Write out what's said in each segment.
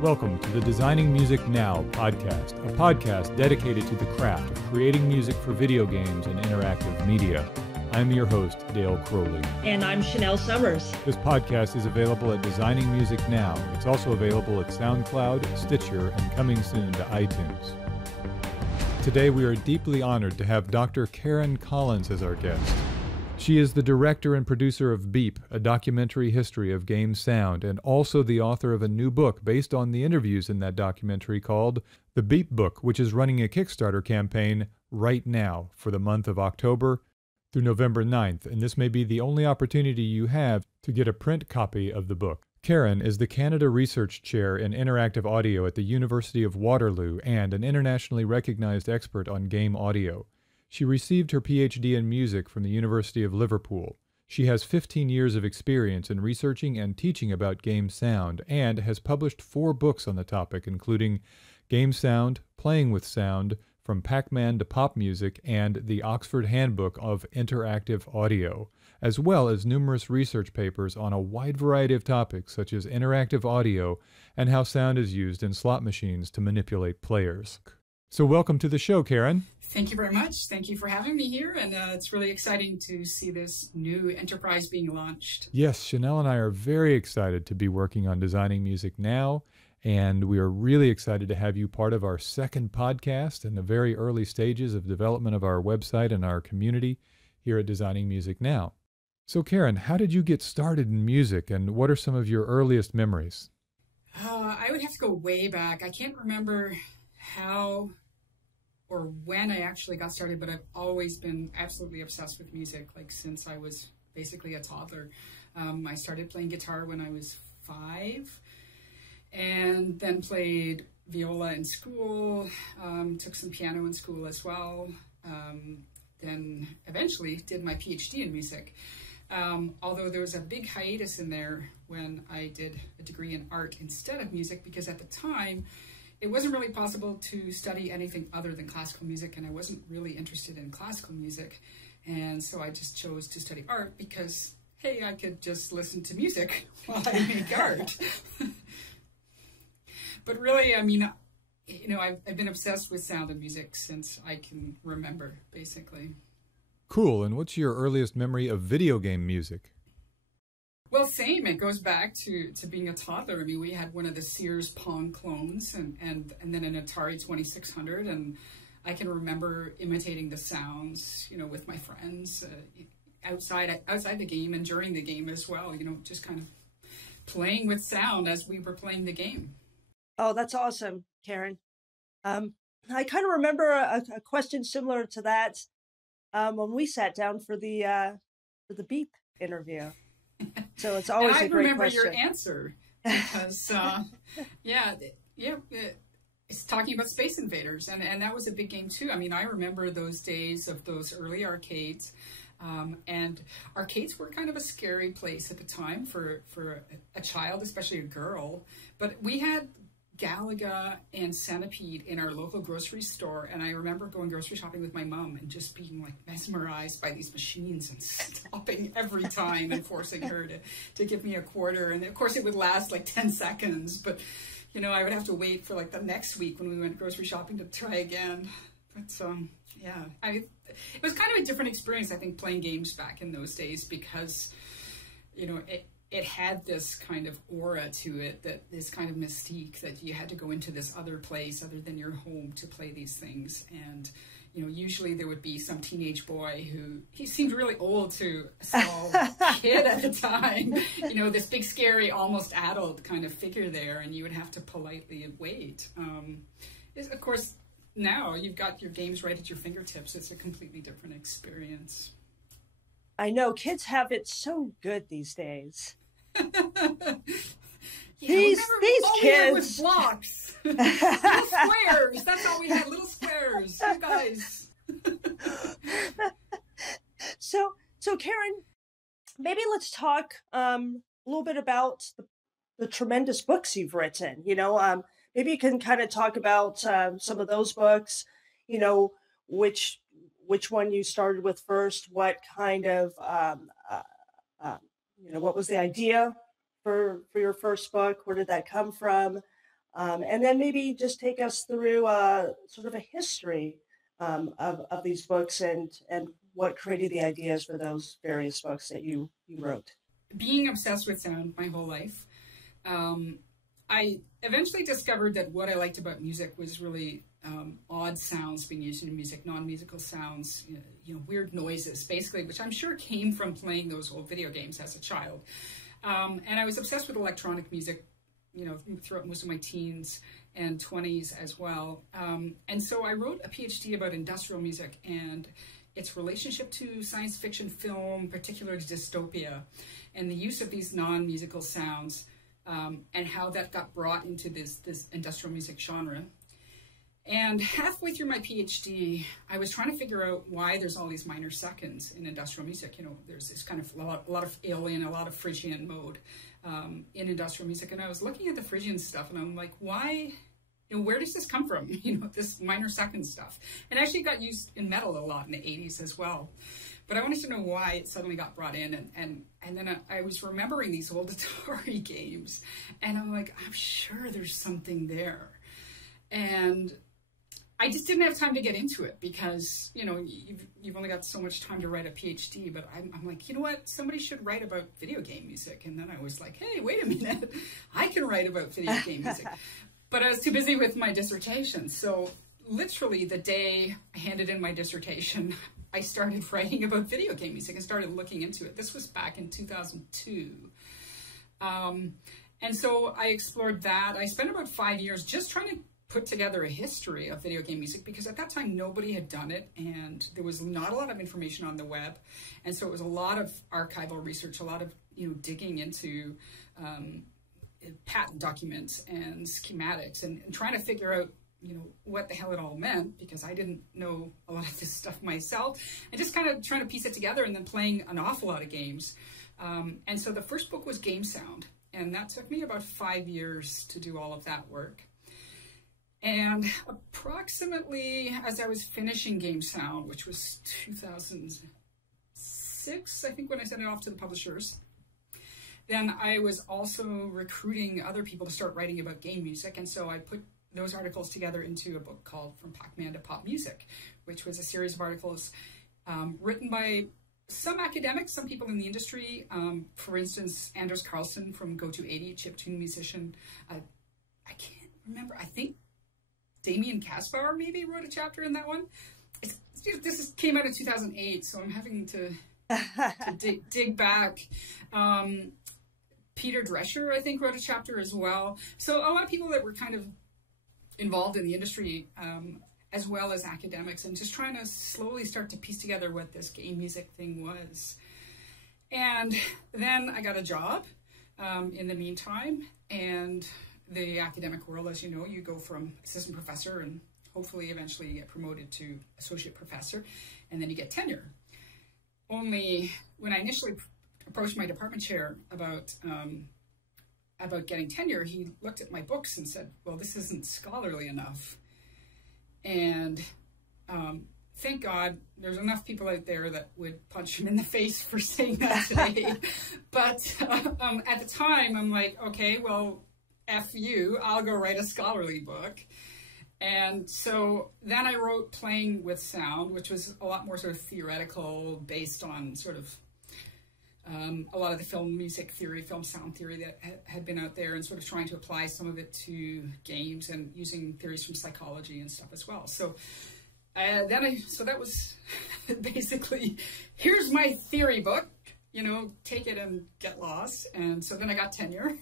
Welcome to the Designing Music Now podcast, a podcast dedicated to the craft of creating music for video games and interactive media. I'm your host, Dale Crowley. And I'm Chanel Summers. This podcast is available at Designing Music Now. It's also available at SoundCloud, Stitcher, and coming soon to iTunes. Today we are deeply honored to have Dr. Karen Collins as our guest. She is the director and producer of Beep, a documentary history of game sound, and also the author of a new book based on the interviews in that documentary called The Beep Book, which is running a Kickstarter campaign right now for the month of October through November 9th, and this may be the only opportunity you have to get a print copy of the book. Karen is the Canada Research Chair in Interactive Audio at the University of Waterloo and an internationally recognized expert on game audio. She received her PhD in music from the University of Liverpool. She has 15 years of experience in researching and teaching about game sound and has published 4 books on the topic, including Game Sound, Playing with Sound, From Pac-Man to Pop Music, and the Oxford Handbook of Interactive Audio, as well as numerous research papers on a wide variety of topics such as interactive audio and how sound is used in slot machines to manipulate players. So welcome to the show, Karen. Thank you very much. Thank you for having me here, and it's really exciting to see this new enterprise being launched. Yes, Chanel and I are very excited to be working on Designing Music Now, and we are really excited to have you part of our second podcast in the very early stages of development of our website and our community here at Designing Music Now. So Karen, how did you get started in music, and what are some of your earliest memories? I would have to go way back. I can't remember how or when I actually got started, but I've always been absolutely obsessed with music, like since I was basically a toddler. I started playing guitar when I was 5, and then played viola in school, took some piano in school as well, then eventually did my PhD in music. Although there was a big hiatus in there when I did a degree in art instead of music, because at the time, it wasn't really possible to study anything other than classical music, and I wasn't really interested in classical music. And so I just chose to study art because, hey, I could just listen to music while I make art. But really, I mean, you know, I've been obsessed with sound and music since I can remember, basically. Cool. And what's your earliest memory of video game music? Well, same. It goes back to being a toddler. I mean, we had one of the Sears Pong clones and then an Atari 2600. And I can remember imitating the sounds, you know, with my friends outside the game and during the game as well, you know, just kind of playing with sound as we were playing the game. Oh, that's awesome, Karen. I kind of remember a question similar to that when we sat down for the Beep interview. So it's always a great question. I remember your answer because, it's talking about Space Invaders, and that was a big game too. I mean, I remember those days of those early arcades, and arcades were kind of a scary place at the time for a child, especially a girl. But we had Galaga and Centipede in our local grocery store, and I remember going grocery shopping with my mom and just being like mesmerized by these machines and stopping every time and forcing her to give me a quarter. And of course it would last like 10 seconds, but you know, I would have to wait for like the next week when we went grocery shopping to try again. But yeah, it was kind of a different experience, I think, playing games back in those days, because you know, it had this kind of aura to it, that this kind of mystique that you had to go into this other place other than your home to play these things. And, you know, usually there would be some teenage boy he seemed really old to a small kid at the time, you know, this big, scary, almost adult kind of figure there, and you would have to politely wait. Of course, now you've got your games right at your fingertips. It's a completely different experience. I know, kids have it so good these days. These kids with blocks, little squares. That's all we had, little squares. You guys. So Karen, maybe let's talk a little bit about the tremendous books you've written. You know, maybe you can kind of talk about some of those books. You know, which one you started with first? What kind of you know, what was the idea for your first book? Where did that come from? And then maybe just take us through sort of a history of these books and what created the ideas for those various books that you wrote. Being obsessed with sound my whole life, I eventually discovered that what I liked about music was really odd sounds being used in music, non-musical sounds, weird noises, basically, which I'm sure came from playing those old video games as a child. And I was obsessed with electronic music, throughout most of my teens and 20s as well. And so I wrote a PhD about industrial music and its relationship to science fiction film, particularly dystopia, and the use of these non-musical sounds, and how that got brought into this industrial music genre. And halfway through my PhD, I was trying to figure out why there's all these minor seconds in industrial music. There's this kind of a lot of alien, a lot of Phrygian mode in industrial music. And I was looking at the Phrygian stuff and I'm like, why, where does this come from? This minor second stuff. And actually got used in metal a lot in the 80s as well. But I wanted to know why it suddenly got brought in. And then I was remembering these old Atari games. And I'm like, I'm sure there's something there. And I just didn't have time to get into it because, you've only got so much time to write a PhD, but I'm like, you know what, somebody should write about video game music. And then I was like, hey, wait a minute, I can write about video game music. But I was too busy with my dissertation. So literally the day I handed in my dissertation, I started writing about video game music and started looking into it. This was back in 2002. And so I explored that. I spent about 5 years just trying to put together a history of video game music because at that time nobody had done it and there was not a lot of information on the web, and so it was a lot of archival research, a lot of digging into patent documents and schematics and trying to figure out what the hell it all meant, because I didn't know a lot of this stuff myself, and just kind of trying to piece it together and then playing an awful lot of games. And so the first book was Game Sound, and that took me about 5 years to do all of that work. And approximately as I was finishing Game Sound, which was 2006, I think, when I sent it off to the publishers, then I was also recruiting other people to start writing about game music. And so I put those articles together into a book called From Pac-Man to Pop Music, which was a series of articles written by some academics, some people in the industry. For instance, Anders Carlson from Go-To-80, chiptune musician. I can't remember, I think Damien Kaspar maybe wrote a chapter in that one. Came out in 2008, so I'm having to dig back. Peter Drescher, I think, wrote a chapter as well. So a lot of people that were kind of involved in the industry, as well as academics, and just trying to slowly start to piece together what this game music thing was. And then I got a job in the meantime, and the academic world, as you know, you go from assistant professor and hopefully eventually get promoted to associate professor, and then you get tenure. Only when I initially approached my department chair about getting tenure, he looked at my books and said, well, this isn't scholarly enough. And thank God there's enough people out there that would punch him in the face for saying that today. But at the time, I'm like, okay, well, F you, I'll go write a scholarly book. And so then I wrote Playing with Sound, which was a lot more sort of theoretical, based on sort of a lot of the film music theory, film sound theory that had been out there, and sort of trying to apply some of it to games and using theories from psychology and stuff as well. So so that was basically, here's my theory book, take it and get lost. And so then I got tenure.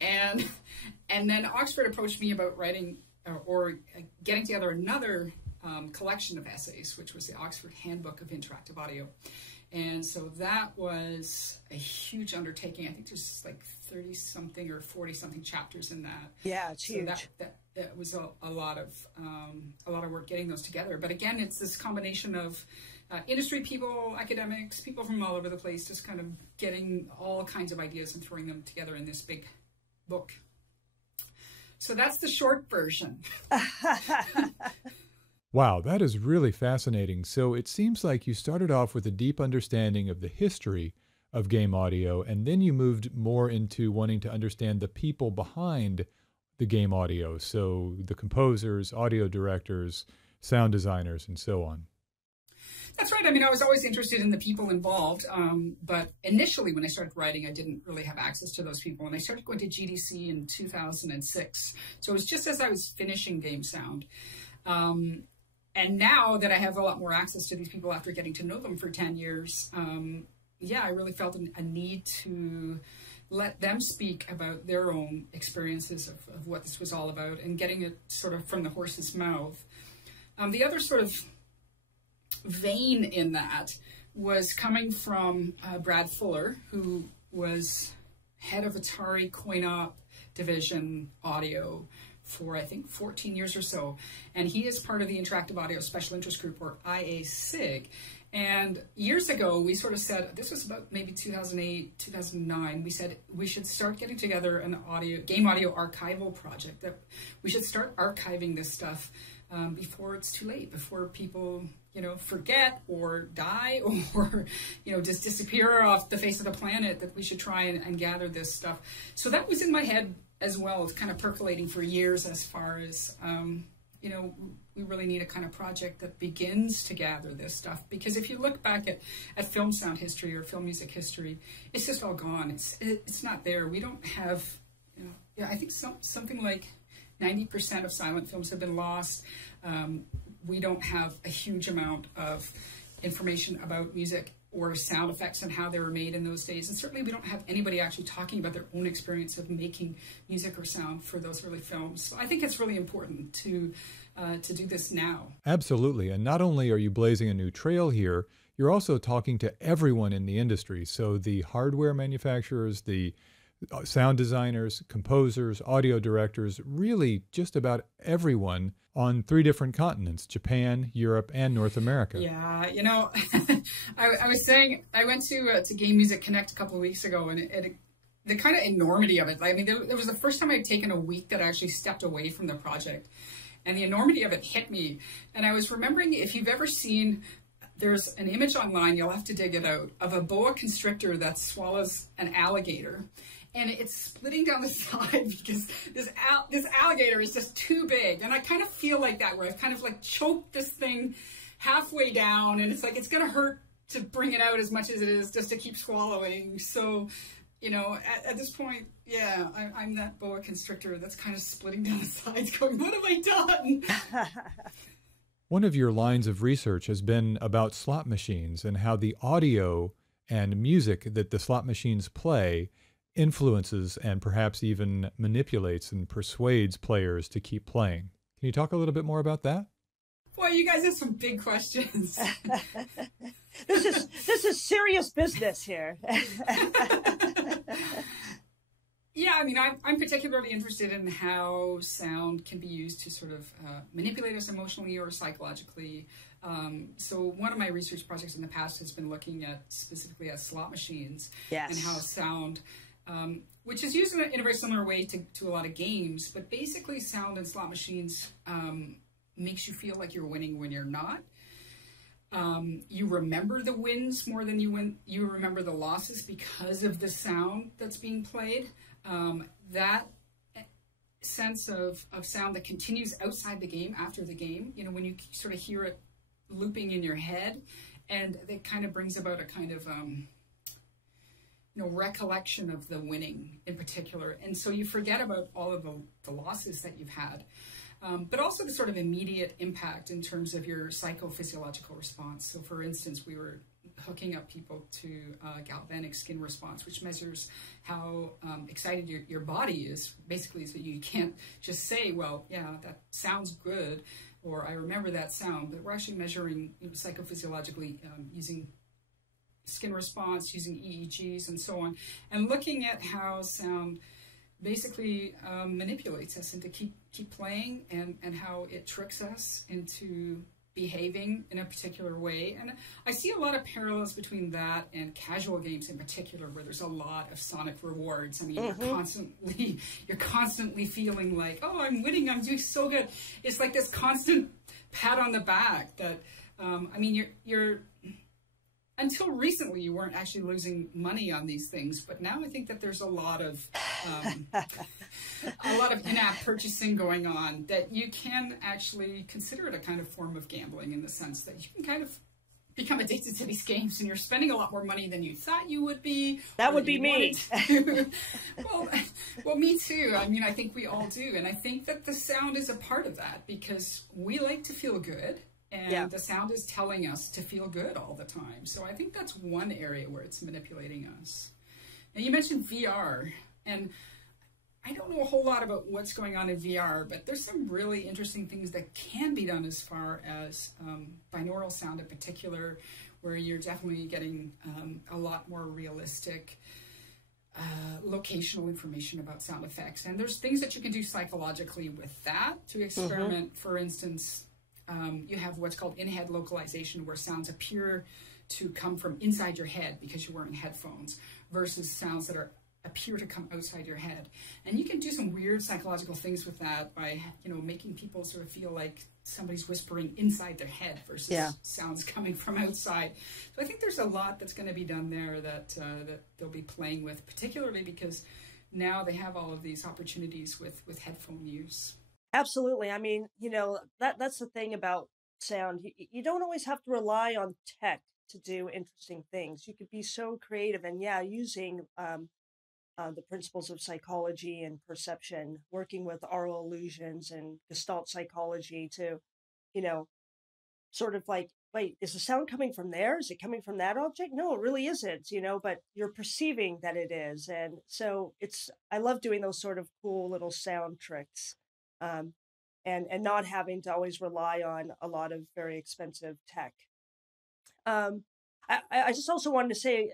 And then Oxford approached me about writing or getting together another collection of essays, which was the Oxford Handbook of Interactive Audio. And so that was a huge undertaking. I think there's like 30-something or 40-something chapters in that. Yeah, it's huge. So that was a lot of work getting those together. But again, it's this combination of industry people, academics, people from all over the place, just kind of getting all kinds of ideas and throwing them together in this big book. So that's the short version. Wow, that is really fascinating. So it seems like you started off with a deep understanding of the history of game audio, and then you moved more into wanting to understand the people behind the game audio. So the composers, audio directors, sound designers, and so on. That's right. I mean, I was always interested in the people involved, but initially when I started writing, I didn't really have access to those people. And I started going to GDC in 2006. So it was just as I was finishing game sound. And now that I have a lot more access to these people after getting to know them for 10 years, yeah, I really felt a need to let them speak about their own experiences of what this was all about and getting it sort of from the horse's mouth. The other sort of vein in that was coming from Brad Fuller, who was head of Atari coin-op division audio for, I think, 14 years or so. And he is part of the Interactive Audio Special Interest Group, or IASIG. And years ago, we sort of said, this was about maybe 2008, 2009, we said we should start getting together an game audio archival project, that we should start archiving this stuff before it's too late, before people, you know, forget or die or, you know, just disappear off the face of the planet, that we should try and gather this stuff. So that was in my head as well. It's kind of percolating for years as far as, you know, we really need a kind of project that begins to gather this stuff. Because if you look back at film sound history or film music history, it's just all gone. It's not there. We don't have, you know, yeah, I think something like 90% of silent films have been lost. We don't have a huge amount of information about music or sound effects and how they were made in those days. And certainly we don't have anybody actually talking about their own experience of making music or sound for those early films. So I think it's really important to do this now. Absolutely. And not only are you blazing a new trail here, you're also talking to everyone in the industry. So the hardware manufacturers, the sound designers, composers, audio directors, really just about everyone on 3 different continents: Japan, Europe, and North America. Yeah, you know, I was saying, I went to Game Music Connect a couple of weeks ago, and the kind of enormity of it, I mean, it was the first time I'd taken a week that I actually stepped away from the project, and the enormity of it hit me. And I was remembering, if you've ever seen, there's an image online, you'll have to dig it out, of a boa constrictor that swallows an alligator. And it's splitting down the side because this alligator is just too big. And I kind of feel like that, where I've kind of like choked this thing halfway down, and it's like it's going to hurt to bring it out as much as it is just to keep swallowing. So, you know, at this point, yeah, I'm that boa constrictor that's kind of splitting down the sides going, what have I done? One of your lines of research has been about slot machines and how the audio and music that the slot machines play influences and perhaps even manipulates and persuades players to keep playing. Can you talk a little bit more about that? Boy, you guys have some big questions. This is serious business here. Yeah, I mean, I'm particularly interested in how sound can be used to sort of manipulate us emotionally or psychologically. So one of my research projects in the past has been looking at specifically at slot machines. Yes. And how sound, which is used in a very similar way to a lot of games, but basically sound in slot machines makes you feel like you're winning when you're not. You remember the wins more than you remember the losses because of the sound that's being played. That sense of sound that continues outside the game, after the game, you know, when you sort of hear it looping in your head, and it kind of brings about a kind of, you know, recollection of the winning in particular. And so you forget about all of the losses that you've had. But also the sort of immediate impact in terms of your psychophysiological response. So for instance, we were hooking up people to galvanic skin response, which measures how excited your body is, basically, so you can't just say, well, yeah, that sounds good, or I remember that sound, but we're actually measuring, you know, psychophysiologically using skin response, using EEGs and so on, and looking at how sound basically manipulates us into keep playing, and how it tricks us into behaving in a particular way. And I see a lot of parallels between that and casual games in particular, where there's a lot of sonic rewards. I mean, you're constantly feeling like, oh, I'm winning, I'm doing so good. It's like this constant pat on the back that, I mean, you're until recently, you weren't actually losing money on these things, but now I think that there's a lot of a lot of in-app purchasing going on, that you can actually consider it a kind of form of gambling, in the sense that you can kind of become addicted to these games, and you're spending a lot more money than you thought you would be. That would be me. Well, me too. I mean, I think we all do. And I think that the sound is a part of that, because we like to feel good, and the sound is telling us to feel good all the time. So I think that's one area where it's manipulating us. Now, you mentioned VR, and I don't know a whole lot about what's going on in VR, but there's some really interesting things that can be done as far as binaural sound in particular, where you're definitely getting a lot more realistic locational information about sound effects. And there's things that you can do psychologically with that to experiment. For instance, you have what's called in-head localization, where sounds appear to come from inside your head because you're wearing headphones, versus sounds that appear to come outside your head. And you can do some weird psychological things with that by, making people sort of feel like somebody's whispering inside their head versus sounds coming from outside. So I think there's a lot that's going to be done there that they'll be playing with, particularly because now they have all of these opportunities with headphone use. Absolutely. I mean, that's the thing about sound. You don't always have to rely on tech to do interesting things. You could be so creative, and using the principles of psychology and perception, working with aural illusions and Gestalt psychology to, sort of like, wait, is the sound coming from there? Is it coming from that object? No, it really isn't, but you're perceiving that it is. And so I love doing those sort of cool little sound tricks, and not having to always rely on a lot of very expensive tech. I just also wanted to say,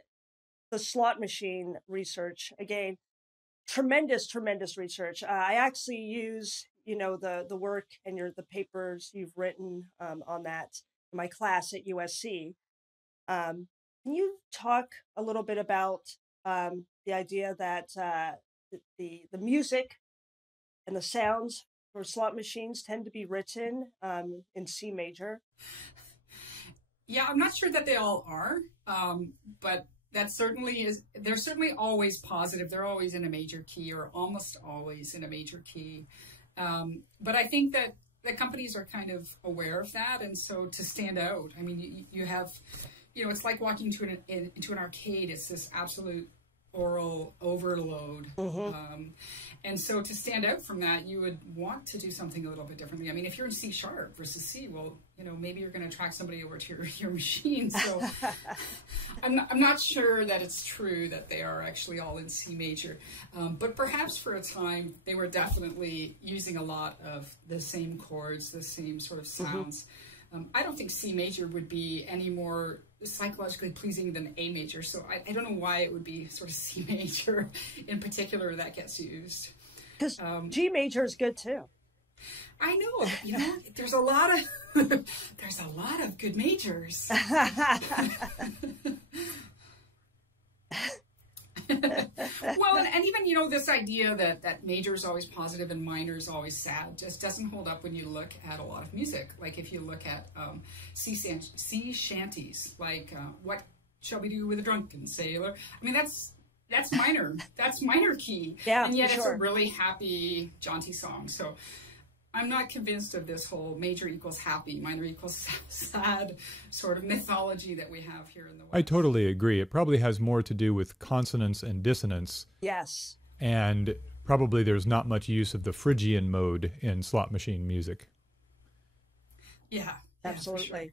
the slot machine research, again, tremendous research. I actually use, the work and the papers you've written on that in my class at USC. Can you talk a little bit about the idea that the music and the sounds for slot machines tend to be written in C major? Yeah, I'm not sure that they all are, but that certainly is. They're certainly always positive. They're always in a major key, or almost always in a major key. But I think that the companies are kind of aware of that, and so to stand out, I mean, you have, it's like walking into an arcade. It's this absolute oral overload. And so to stand out from that, you would want to do something a little bit differently. I mean, if you're in C sharp versus C, well, maybe you're going to attract somebody over to your machine. So I'm not sure that it's true that they are actually all in C major. But perhaps for a time, they were definitely using a lot of the same chords, the same sort of sounds. I don't think C major would be any more psychologically pleasing than A major, so I don't know why it would be sort of C major in particular that gets used. Because G major is good too. I know, there's a lot of good majors. Well, and even, this idea that major is always positive and minor is always sad just doesn't hold up when you look at a lot of music. Like if you look at sea shanties, like What Shall We Do with a Drunken Sailor? I mean, that's minor. That's minor key. Yeah, and yet for it's sure. a really happy, jaunty song. So I'm not convinced of this whole major equals happy, minor equals sad sort of mythology that we have here in the West. I totally agree. It probably has more to do with consonance and dissonance. Yes. And probably there's not much use of the Phrygian mode in slot machine music. Yeah, absolutely. For sure.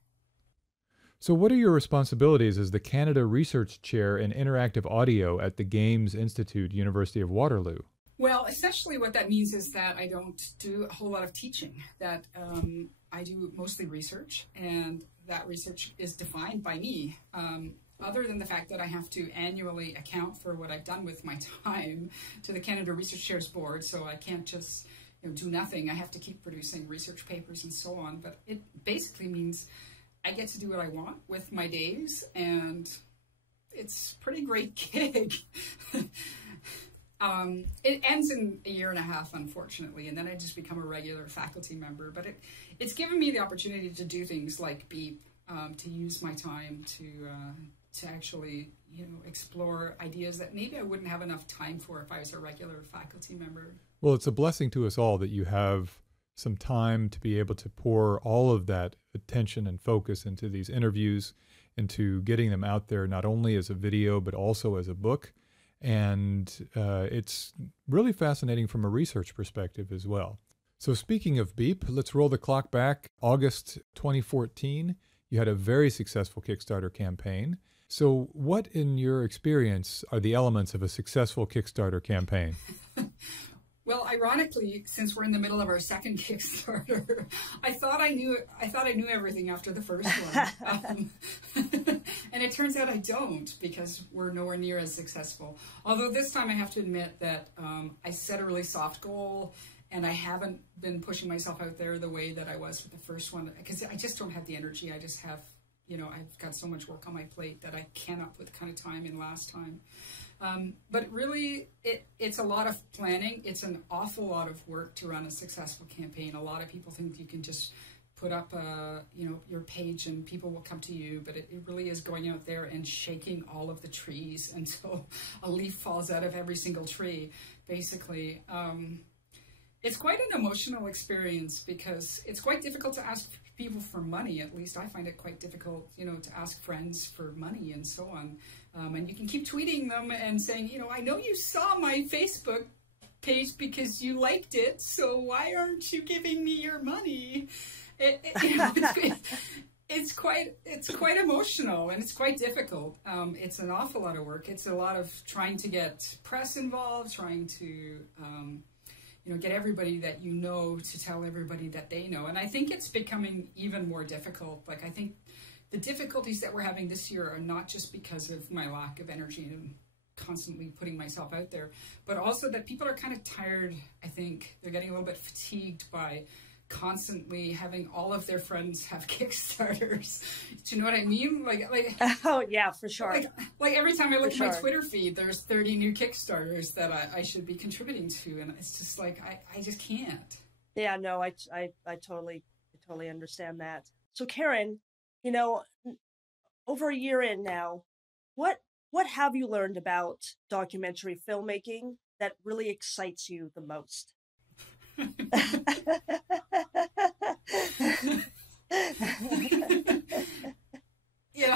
So what are your responsibilities as the Canada Research Chair in Interactive Audio at the Games Institute, University of Waterloo? Well, essentially what that means is that I don't do a whole lot of teaching, that I do mostly research, and that research is defined by me, other than the fact that I have to annually account for what I've done with my time to the Canada Research Chairs Board, so I can't just do nothing. I have to keep producing research papers and so on, but it basically means I get to do what I want with my days, and it's a pretty great gig. It ends in a year and a half, unfortunately, and then I just become a regular faculty member. But it's given me the opportunity to do things like Beep, to use my time to actually, explore ideas that maybe I wouldn't have enough time for if I was a regular faculty member. Well, it's a blessing to us all that you have some time to be able to pour all of that attention and focus into these interviews, into getting them out there, not only as a video, but also as a book. And it's really fascinating from a research perspective as well. So speaking of Beep, let's roll the clock back. August 2014, you had a very successful Kickstarter campaign. So what, in your experience, are the elements of a successful Kickstarter campaign? Well, ironically, since we're in the middle of our second Kickstarter, I thought I knew everything after the first one. And it turns out I don't, because we're nowhere near as successful. Although this time I have to admit that I set a really soft goal, and I haven't been pushing myself out there the way that I was with the first one, because I just don't have the energy. I just have, I've got so much work on my plate that I cannot put the kind of time in last time. But really, it's a lot of planning. It's an awful lot of work to run a successful campaign. A lot of people think you can just put up, your page and people will come to you, but it really is going out there and shaking all of the trees until a leaf falls out of every single tree, basically. It's quite an emotional experience because it's quite difficult to ask people for money. At least I find it quite difficult, to ask friends for money and so on. And you can keep tweeting them and saying, I know you saw my Facebook page because you liked it, so why aren't you giving me your money? It's quite emotional, and it's quite difficult. It's an awful lot of work. It's a lot of trying to get press involved, trying to get everybody that to tell everybody that they know. And I think it's becoming even more difficult. Like, I think the difficulties that we're having this year are not just because of my lack of energy and constantly putting myself out there, but also that people are kind of tired. I think they're getting a little bit fatigued by constantly having all of their friends have Kickstarters. Do you know what I mean? Like oh yeah, for sure. Like every time I look at my Twitter feed, there's 30 new Kickstarters that I should be contributing to, and it's just like I just can't. Yeah, no, I totally understand that. So Karen, over a year in now, what have you learned about documentary filmmaking that really excites you the most?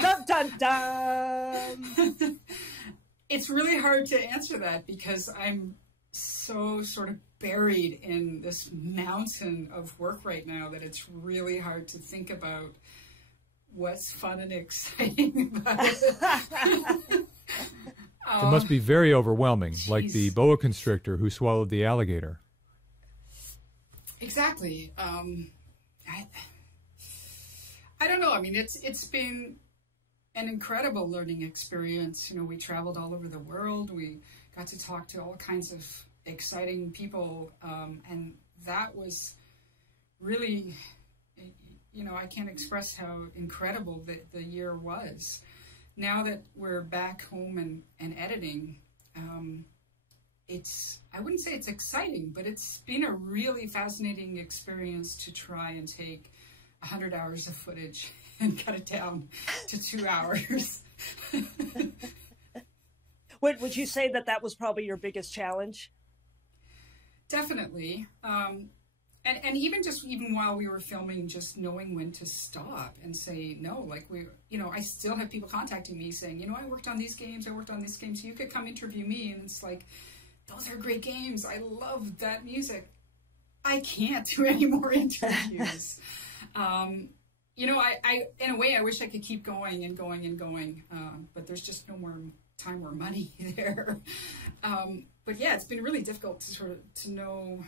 Dun, dun, dun. It's really hard to answer that because I'm so sort of buried in this mountain of work right now that it's really hard to think about what's fun and exciting about it. It must be very overwhelming, geez. Like the boa constrictor who swallowed the alligator. Exactly. I don't know. I mean, it's been an incredible learning experience. We traveled all over the world. We got to talk to all kinds of exciting people, and that was really, I can't express how incredible the year was. Now that we're back home and editing, I wouldn't say it's exciting, but it's been a really fascinating experience to try and take 100 hours of footage and cut it down to 2 hours. Would you say that was probably your biggest challenge? Definitely. And even while we were filming, just knowing when to stop and say no. Like I still have people contacting me saying, I worked on these games, you could come interview me. And it's like, those are great games. I love that music. I can't do any more interviews. I in a way, I wish I could keep going and going and going, but there's just no more time or money there. But yeah, it's been really difficult to know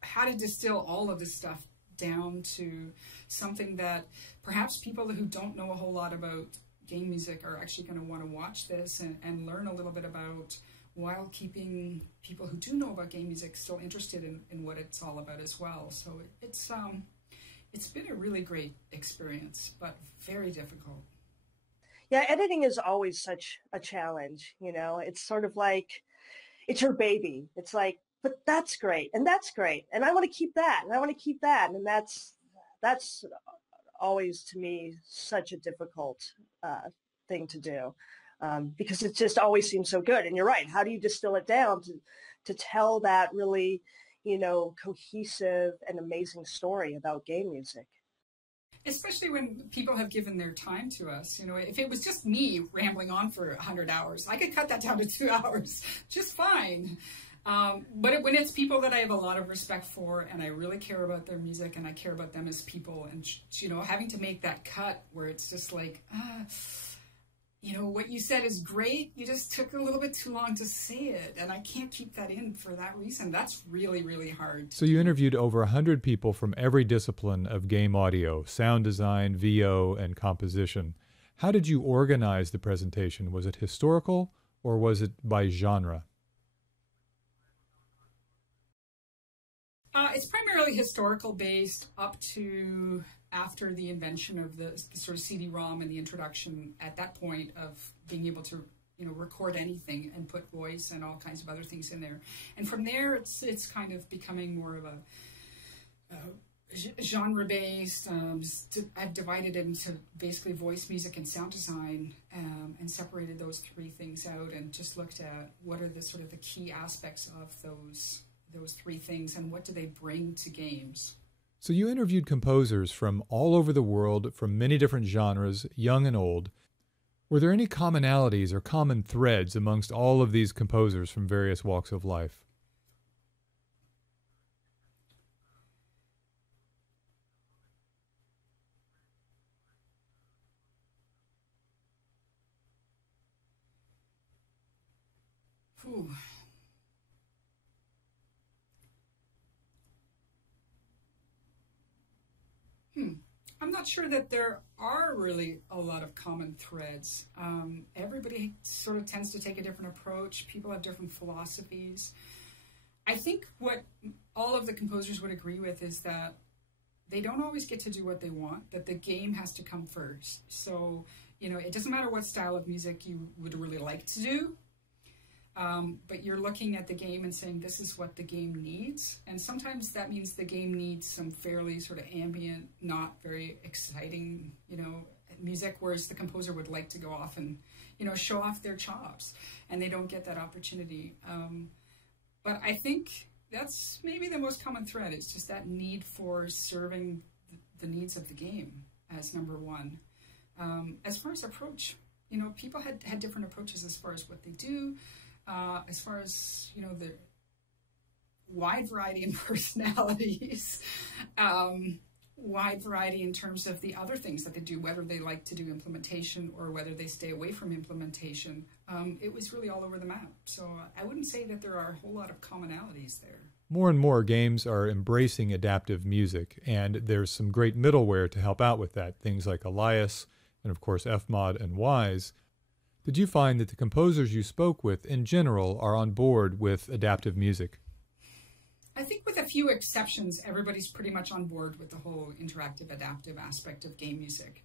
how to distill all of this stuff down to something that perhaps people who don't know a whole lot about game music are actually going to want to watch this and learn a little bit about, while keeping people who do know about game music still interested in what it's all about as well. So it's been a really great experience, but very difficult. Yeah, editing is always such a challenge. It's sort of like, it's your baby. It's like, but that's great, and I want to keep that, and I want to keep that, and that's always, to me, such a difficult thing to do, because it just always seems so good. And you're right. How do you distill it down to tell that really, cohesive and amazing story about game music? Especially when people have given their time to us. If it was just me rambling on for 100 hours, I could cut that down to 2 hours just fine. But when it's people that I have a lot of respect for, and I really care about their music, and I care about them as people, and having to make that cut where it's just like, what you said is great, you just took a little bit too long to say it, and I can't keep that in for that reason. That's really, really hard. So you interviewed over 100 people from every discipline of game audio, sound design, VO, and composition. How did you organize the presentation? Was it historical, or was it by genre? It's primarily historical based up to after the invention of the sort of CD-ROM and the introduction at that point of being able to record anything and put voice and all kinds of other things in there. And from there, it's kind of becoming more of a genre-based. I've divided it into basically voice, music, and sound design, and separated those three things out and just looked at what are the sort of the key aspects of those three things and what do they bring to games. So you interviewed composers from all over the world, from many different genres, young and old. Were there any commonalities or common threads amongst all of these composers from various walks of life? Whew. I'm not sure that there are really a lot of common threads. Everybody sort of tends to take a different approach. People have different philosophies. I think what all of the composers would agree with is that they don't always get to do what they want, that the game has to come first. So, it doesn't matter what style of music you would really like to do. But you're looking at the game and saying, this is what the game needs. And sometimes that means the game needs some fairly sort of ambient, not very exciting, music, whereas the composer would like to go off and, show off their chops. And they don't get that opportunity. But I think that's maybe the most common thread. It's just that need for serving the needs of the game as number one. As far as approach, people had different approaches as far as what they do. As far as, the wide variety in personalities, wide variety in terms of the other things that they do, whether they like to do implementation or whether they stay away from implementation. It was really all over the map. So I wouldn't say that there are a whole lot of commonalities there. More and more games are embracing adaptive music, and there's some great middleware to help out with that, things like Elias and, of course, Fmod and Wise. Did you find that the composers you spoke with, in general, are on board with adaptive music? I think with a few exceptions, everybody's pretty much on board with the whole interactive, adaptive aspect of game music.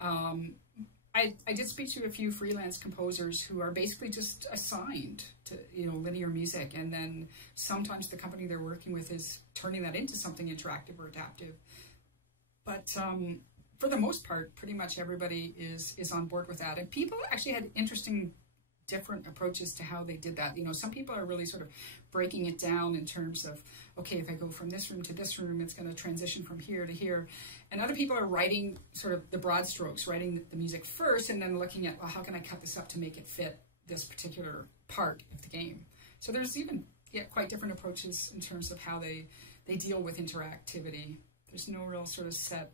I did speak to a few freelance composers who are basically just assigned to, linear music, and then sometimes the company they're working with is turning that into something interactive or adaptive. But for the most part, pretty much everybody is on board with that. And people actually had interesting, different approaches to how they did that. Some people are really sort of breaking it down in terms of, okay, if I go from this room to this room, it's going to transition from here to here. And other people are writing sort of the broad strokes, writing the music first, and then looking at, well, how can I cut this up to make it fit this particular part of the game? So there's even quite different approaches in terms of how they deal with interactivity. There's no real sort of set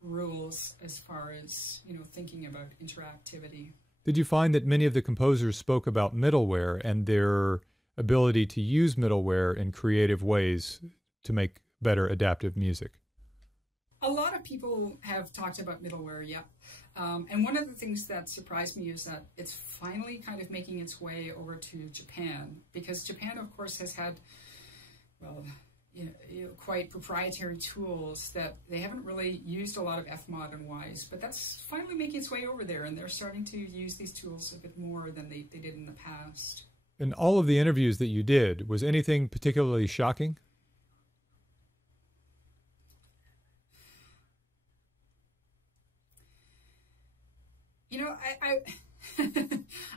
rules as far as, thinking about interactivity. Did you find that many of the composers spoke about middleware and their ability to use middleware in creative ways to make better adaptive music? A lot of people have talked about middleware, yeah. And one of the things that surprised me is that it's finally kind of making its way over to Japan, because Japan, of course, has had, well, quite proprietary tools that they haven't really used a lot of Fmod and Wise, but that's finally making its way over there, and they're starting to use these tools a bit more than they did in the past. In all of the interviews that you did, was anything particularly shocking?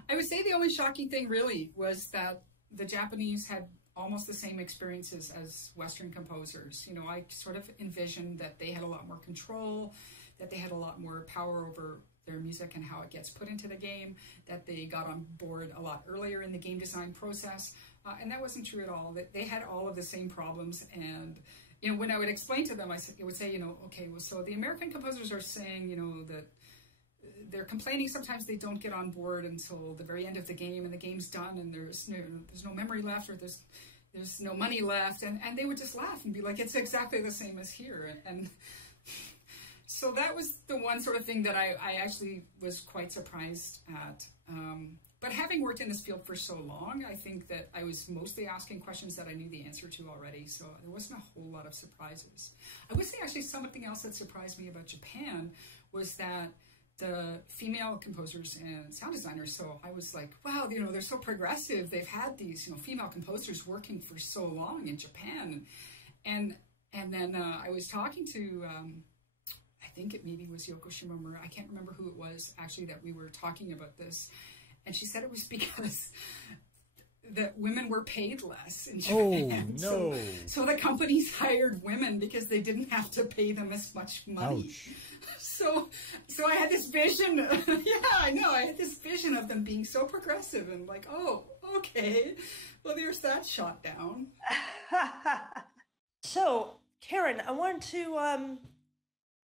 I would say the only shocking thing really was that the Japanese had almost the same experiences as Western composers. You know, I sort of envisioned that they had a lot more control, that they had a lot more power over their music and how it gets put into the game, that they got on board a lot earlier in the game design process. And that wasn't true at all. That they had all of the same problems. And, you know, when I would explain to them, I would say, you know, okay, well, so the American composers are saying, you know, that they're complaining sometimes they don't get on board until the very end of the game, and the game's done, and there's no memory left, or there's no money left, and they would just laugh and be like, it's exactly the same as here. And so that was the one sort of thing that I actually was quite surprised at. But having worked in this field for so long, I think that I was mostly asking questions that I knew the answer to already, so there wasn't a whole lot of surprises. I would say actually something else that surprised me about Japan was that the female composers and sound designers, so I was like, wow, you know, they're so progressive. They've had these, you know, female composers working for so long in Japan. And then I was talking to, I think it maybe was Yoko Shimomura, I can't remember who it was actually that we were talking about this. And she said it was because that women were paid less in Japan. Oh, no. So the companies hired women because they didn't have to pay them as much money. Ouch. So I had this vision, yeah, I know, I had this vision of them being so progressive and like, oh, okay, well, there's that shot down. So, Karen, I wanted to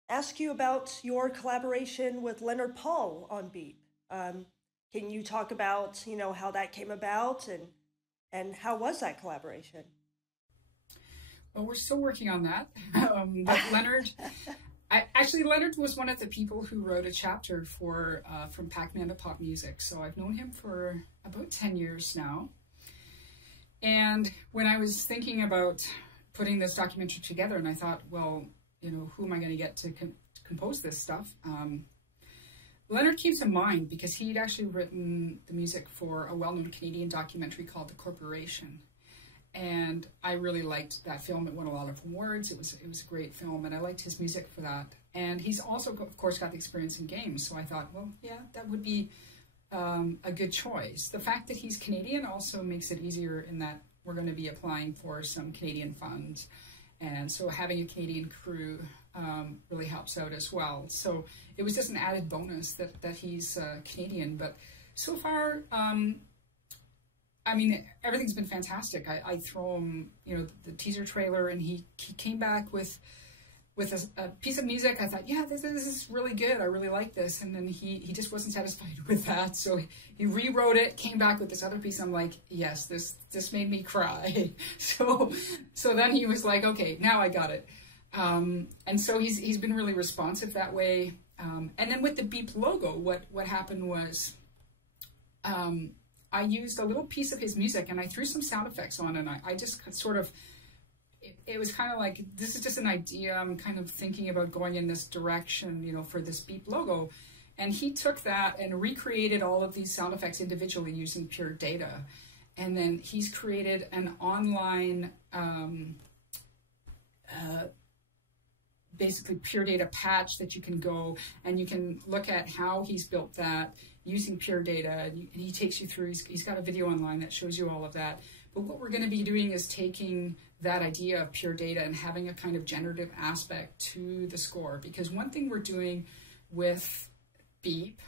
ask you about your collaboration with Leonard Paul on Beep. Can you talk about, you know, how that came about and how was that collaboration? Well, we're still working on that. Leonard, Leonard was one of the people who wrote a chapter for from Pac-Man to pop music. So I've known him for about 10 years now. And when I was thinking about putting this documentary together, and I thought, well, you know, who am I going to get to compose this stuff? Leonard came to mind because he'd actually written the music for a well-known Canadian documentary called The Corporation. And I really liked that film. It won a lot of awards. It was a great film, and I liked his music for that. And he's also, of course, got the experience in games. So I thought, well, yeah, that would be a good choice. The fact that he's Canadian also makes it easier in that we're going to be applying for some Canadian funds. And so having a Canadian crew really helps out as well. So it was just an added bonus that he's Canadian. But so far, I mean, everything's been fantastic. I throw him, you know, the teaser trailer, and he came back with a piece of music. I thought, yeah, this is really good. I really like this. And then he just wasn't satisfied with that. So he rewrote it, came back with this other piece. I'm like, yes, this made me cry. So then he was like, okay, now I got it. And so he's been really responsive that way. And then with the Beep logo, what happened was, I used a little piece of his music and I threw some sound effects on, and I just sort of, it was kind of like, this is just an idea. I'm kind of thinking about going in this direction, you know, for this Beep logo. And he took that and recreated all of these sound effects individually using pure data. And then he's created an online, basically pure data patch that you can go and you can look at how he's built that using pure data, and he takes you through, he's got a video online that shows you all of that. But what we're going to be doing is taking that idea of pure data and having a kind of generative aspect to the score, because one thing we're doing with Beep,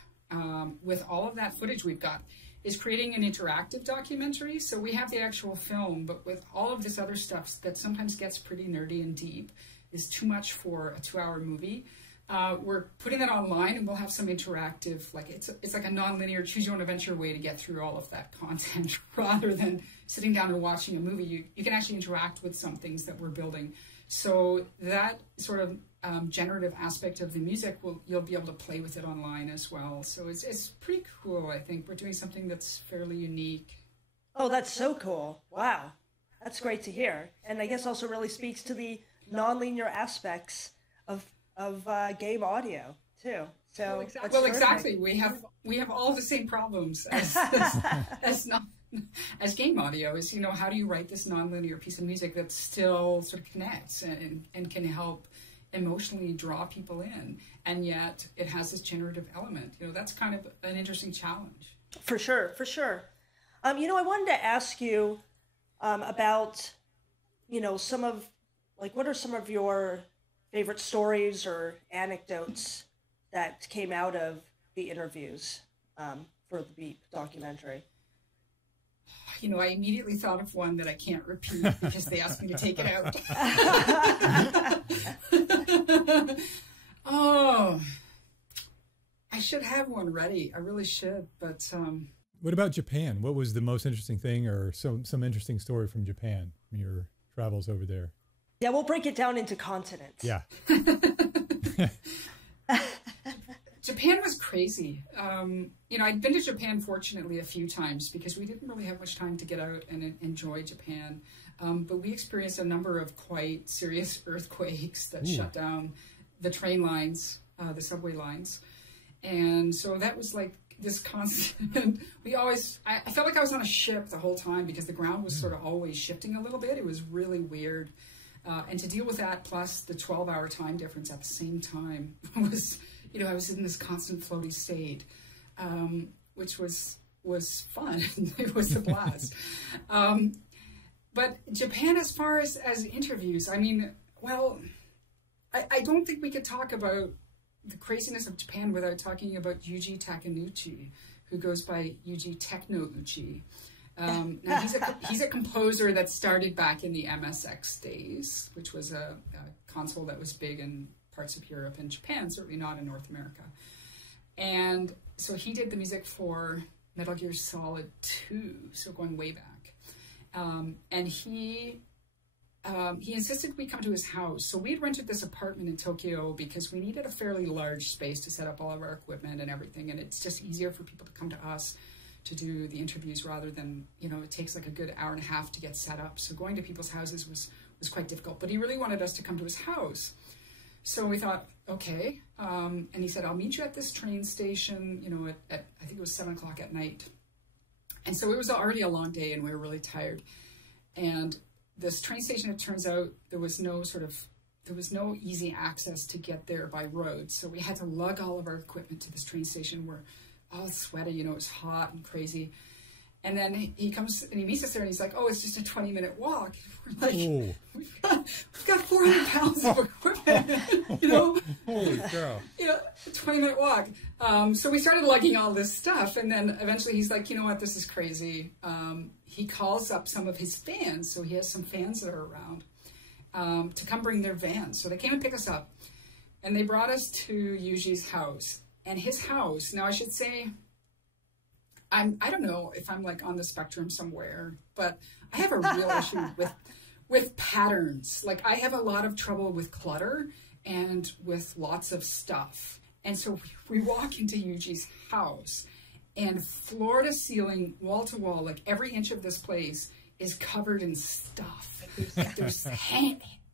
with all of that footage we've got, is creating an interactive documentary. So we have the actual film, but with all of this other stuff that sometimes gets pretty nerdy and deep, is too much for a 2-hour movie. We're putting that online, and we'll have some interactive, like it's like a non-linear choose your own adventure way to get through all of that content rather than sitting down and watching a movie. You can actually interact with some things that we're building. So that sort of generative aspect of the music, you'll be able to play with it online as well. So it's pretty cool. I think we're doing something that's fairly unique. Oh, that's so cool. Wow. That's great to hear. And I guess also really speaks to the non-linear aspects of game audio too. So exactly. We have all the same problems as game audio. Is, you know, how do you write this non-linear piece of music that still sort of connects and can help emotionally draw people in, and yet it has this generative element. You know, that's kind of an interesting challenge. For sure, for sure. You know, I wanted to ask you about, you know, what are some of your favorite stories or anecdotes that came out of the interviews for the Beep documentary? You know, I immediately thought of one that I can't repeat because they asked me to take it out. Oh, I should have one ready. I really should, but... What about Japan? What was the most interesting thing, or some interesting story from Japan, from your travels over there? Yeah, we'll break it down into continents. Yeah. Japan was crazy. You know, I'd been to Japan, fortunately, a few times because we didn't really have much time to get out and enjoy Japan. But we experienced a number of quite serious earthquakes that shut down the train lines, the subway lines. And so that was like this constant, I felt like I was on a ship the whole time because the ground was sort of always shifting a little bit. It was really weird. And to deal with that, plus the 12-hour time difference at the same time was, you know, I was in this constant floaty state, which was fun. It was a blast. But Japan, as far as interviews, I mean, well, I don't think we could talk about the craziness of Japan without talking about Yuji Takenouchi, who goes by Yuji Technouchi. Now he's a composer that started back in the MSX days, which was a console that was big in parts of Europe and Japan, certainly not in North America. And so he did the music for Metal Gear Solid 2, so going way back. And he insisted we come to his house. So we had rented this apartment in Tokyo because we needed a fairly large space to set up all of our equipment and everything. And it's just easier for people to come to us to do the interviews rather than, you know, it takes like a good hour and a half to get set up. So going to people's houses was quite difficult. But he really wanted us to come to his house. So we thought, okay. And he said, I'll meet you at this train station, you know, at I think it was 7 o'clock at night. And so it was already a long day and we were really tired. And this train station, it turns out there was no easy access to get there by road. So we had to lug all of our equipment to this train station. We're all sweaty, you know, it was hot and crazy. And then he comes and he meets us there and he's like, oh, it's just a 20-minute walk. And we're like, we've got 400 pounds of equipment, you know? Holy cow. You know, a 20-minute walk. So we started lugging all this stuff. And then eventually he's like, you know what, this is crazy. He calls up some of his fans. So he has some fans that are around to come bring their vans. So they came and pick us up. And they brought us to Yuji's house. And his house, now I should say, I don't know if I'm like on the spectrum somewhere, but I have a real issue with patterns. Like I have a lot of trouble with clutter and with lots of stuff. And so we walk into Yuji's house and floor to ceiling, wall to wall, like every inch of this place is covered in stuff. There's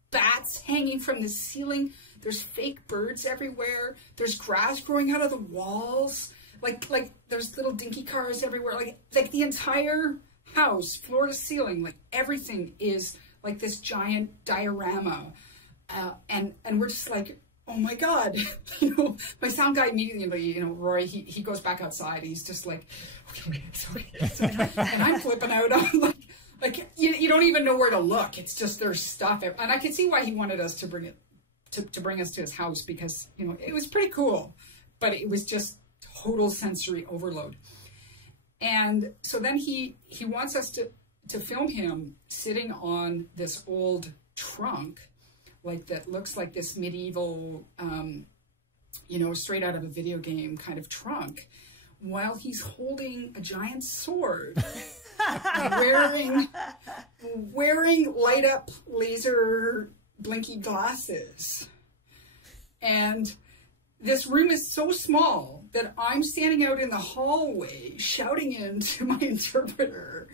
bats hanging from the ceiling. There's fake birds everywhere. There's grass growing out of the walls. Like there's little dinky cars everywhere. Like the entire house, floor to ceiling, like everything is like this giant diorama. And we're just like, oh my God, you know, my sound guy immediately, you know, Roy, he goes back outside. He's just like, okay, sorry. And I'm flipping out. I'm like you don't even know where to look. It's just there's stuff. And I can see why he wanted us to bring it, to bring us to his house because, you know, it was pretty cool, but it was just total sensory overload. And so then he wants us to film him sitting on this old trunk, like that looks like this medieval, you know, straight out of a video game kind of trunk, while he's holding a giant sword, wearing light up laser blinky glasses. And this room is so small that I'm standing out in the hallway shouting into my interpreter,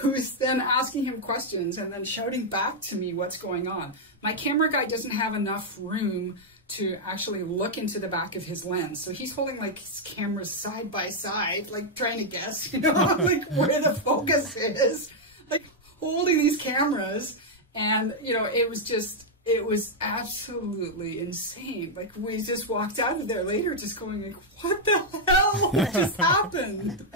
who's then asking him questions and then shouting back to me what's going on. My camera guy doesn't have enough room to actually look into the back of his lens. So he's holding like his cameras side by side, like trying to guess, you know, like where the focus is, like holding these cameras. And, you know, it was just, it was absolutely insane. Like, we just walked out of there later just going like, what the hell just happened?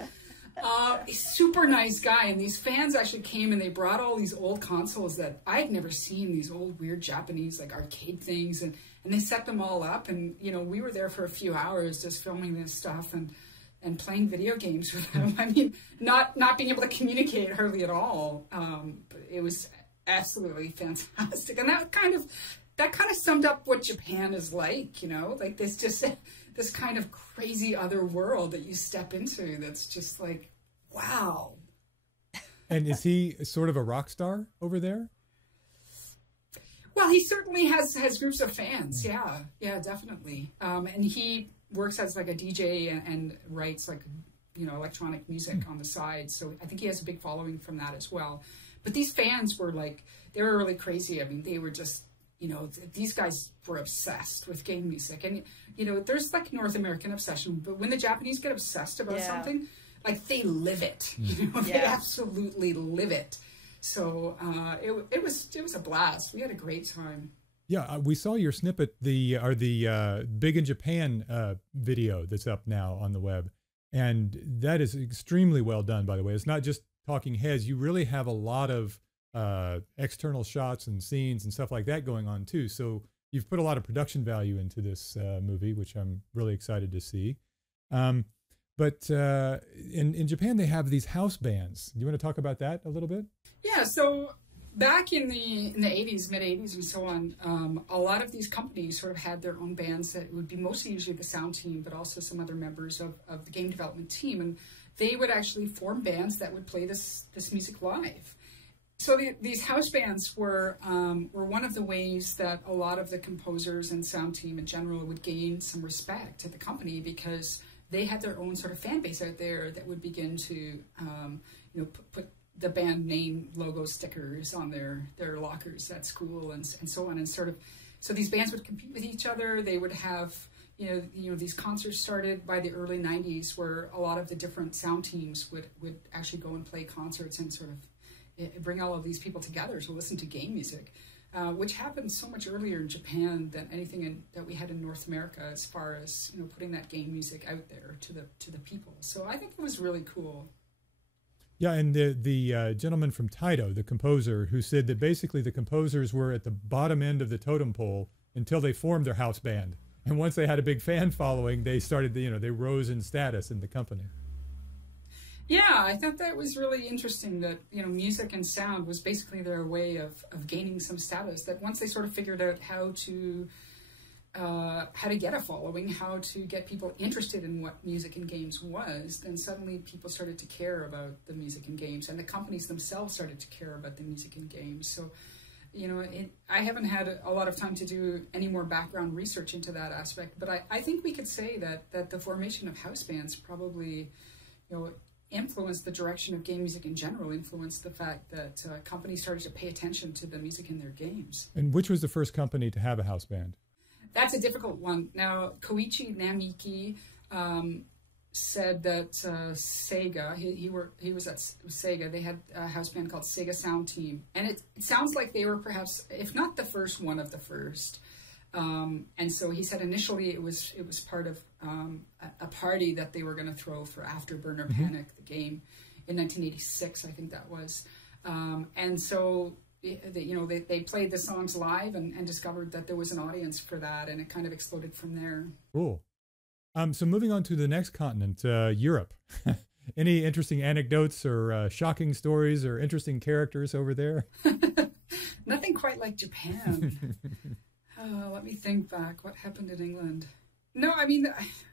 Super nice guy, and these fans actually came and they brought all these old consoles that I had never seen, these old weird Japanese like arcade things, and they set them all up, and you know, we were there for a few hours just filming this stuff and playing video games with them. I mean, not being able to communicate hardly at all, but it was absolutely fantastic, and that kind of summed up what Japan is like, you know, like this just this kind of crazy other world that you step into that's just like, wow. And is he sort of a rock star over there? Well, he certainly has groups of fans. Yeah, definitely. And he works as like a DJ and writes like, you know, electronic music on the side. So I think he has a big following from that as well. But these fans were like, they were really crazy. I mean, they were just, you know, these guys were obsessed with game music. And, you know, there's like North American obsession, but when the Japanese get obsessed about something, like they live it, you know, they absolutely live it. So it was a blast. We had a great time. Yeah, we saw your snippet, the Big in Japan video that's up now on the web. And that is extremely well done, by the way. It's not just talking heads. You really have a lot of external shots and scenes and stuff like that going on too. So you've put a lot of production value into this movie, which I'm really excited to see. But in Japan, they have these house bands. Do you want to talk about that a little bit? Yeah, so back in the 80s, mid 80s and so on, a lot of these companies sort of had their own bands that would be mostly usually the sound team, but also some other members of the game development team. And they would actually form bands that would play this music live. So these house bands were one of the ways that a lot of the composers and sound team in general would gain some respect at the company, because they had their own sort of fan base out there that would begin to, you know, put the band name logo stickers on their lockers at school and so on, and sort of, so these bands would compete with each other. They would have, you know, these concerts started by the early 90s where a lot of the different sound teams would actually go and play concerts and sort of bring all of these people together to listen to game music, which happened so much earlier in Japan than anything that we had in North America, as far as, you know, putting that game music out there to the people. So I think it was really cool. Yeah, and the gentleman from Taito, the composer, who said that basically the composers were at the bottom end of the totem pole until they formed their house band. And once they had a big fan following, they started, you know, they rose in status in the company. Yeah, I thought that was really interesting that, you know, music and sound was basically their way of gaining some status, that once they sort of figured out how to get a following, how to get people interested in what music and games was, then suddenly people started to care about the music and games, and the companies themselves started to care about the music and games. So, you know, I haven't had a lot of time to do any more background research into that aspect, but I think we could say that the formation of house bands probably, you know, influenced the direction of game music in general, influenced the fact that companies started to pay attention to the music in their games. And which was the first company to have a house band? That's a difficult one. Now, Koichi Namiki said that Sega, he was at Sega, they had a house band called Sega Sound Team. And it sounds like they were perhaps, if not the first, one of the first. And so he said initially it was part of a party that they were going to throw for Afterburner Panic, the game, in 1986, I think that was. And so they played the songs live and discovered that there was an audience for that, and it kind of exploded from there. Cool. So moving on to the next continent, Europe. Any interesting anecdotes or shocking stories or interesting characters over there? Nothing quite like Japan. Let me think back. What happened in England? No, I mean,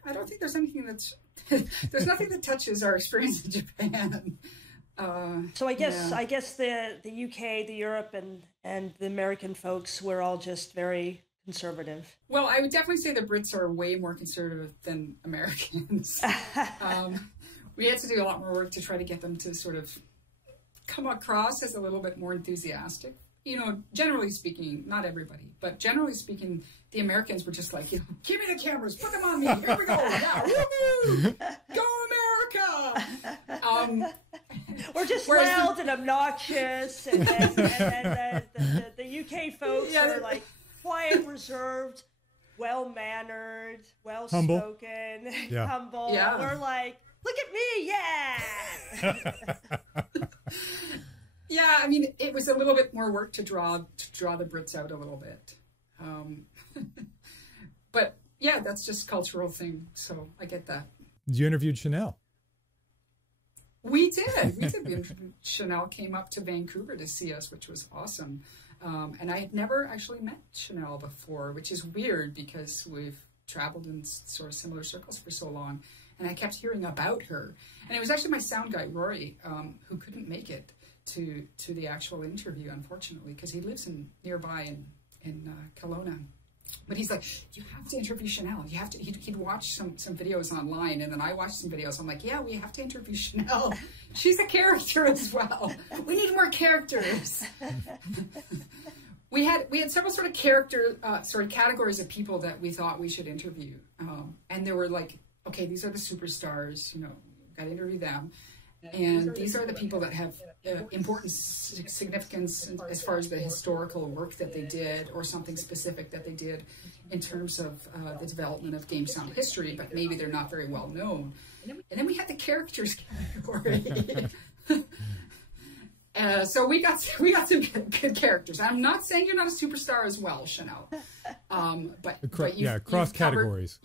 I don't think there's anything that's... there's nothing that touches our experience in Japan. So I guess the UK, the Europe, and the American folks were all just very conservative. Well, I would definitely say the Brits are way more conservative than Americans. We had to do a lot more work to try to get them to sort of come across as a little bit more enthusiastic. You know, generally speaking, not everybody, but generally speaking, the Americans were just like, you know, give me the cameras, put them on me, here we go, now, woo-hoo! Go America! We're just loud and obnoxious, and then the UK folks are like quiet, reserved, well-mannered, well-spoken, humble. Yeah. We're like, look at me, yeah. Yeah, I mean, it was a little bit more work to draw the Brits out a little bit. But yeah, that's just a cultural thing, so I get that. You interviewed Chanel. We did. Chanel came up to Vancouver to see us, which was awesome. And I had never actually met Chanel before, which is weird because we've traveled in sort of similar circles for so long. And I kept hearing about her. And it was actually my sound guy, Rory, who couldn't make it to the actual interview, unfortunately, because he lives nearby in Kelowna. But he's like, you have to interview Chanel. You have to. He'd watch some videos online, and then I watched some videos. I'm like, yeah, we have to interview Chanel. She's a character as well. We need more characters. we had several sort of categories of people that we thought we should interview, and there were like, okay, these are the superstars. Got to interview them. And these are the people that have important significance as far as the historical work that they did or something specific that they did in terms of the development of game sound history, but maybe they're not very well known. And then we had the characters category. So we got some good characters. I'm not saying you're not a superstar as well, Chanel. But you cross categories.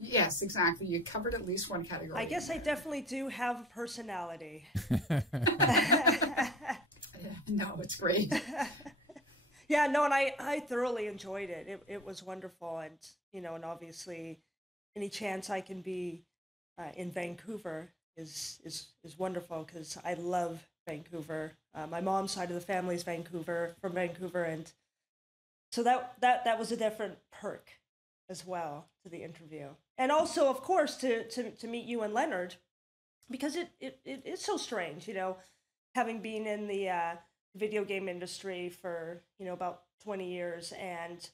Yes, exactly. You covered at least one category. I guess I definitely do have a personality. No, it's great. Yeah, no, and I thoroughly enjoyed it. It was wonderful, and and obviously, any chance I can be in Vancouver is wonderful because I love Vancouver. My mom's side of the family is from Vancouver, and so that was a different perk as well to the interview. And also, of course, to meet you and Leonard, because it is so strange, having been in the video game industry for, about 20 years and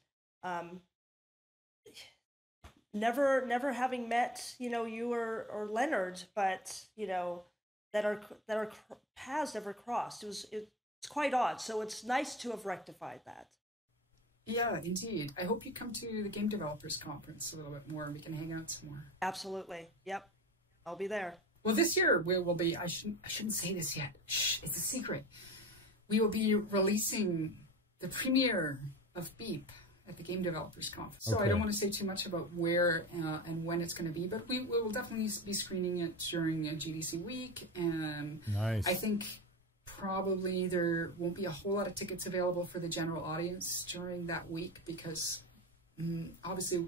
never having met, you or Leonard, but, that our paths never crossed. It's quite odd. So it's nice to have rectified that. Yeah, indeed. I hope you come to the Game Developers Conference a little bit more and we can hang out some more. Absolutely. Yep. I'll be there. Well, this year we will be, I shouldn't say this yet. Shh, it's a secret. We will be releasing the premiere of Beep at the Game Developers Conference. So I don't want to say too much about where and when it's going to be, but we will definitely be screening it during GDC week. And nice. I think probably there won't be a whole lot of tickets available for the general audience during that week because obviously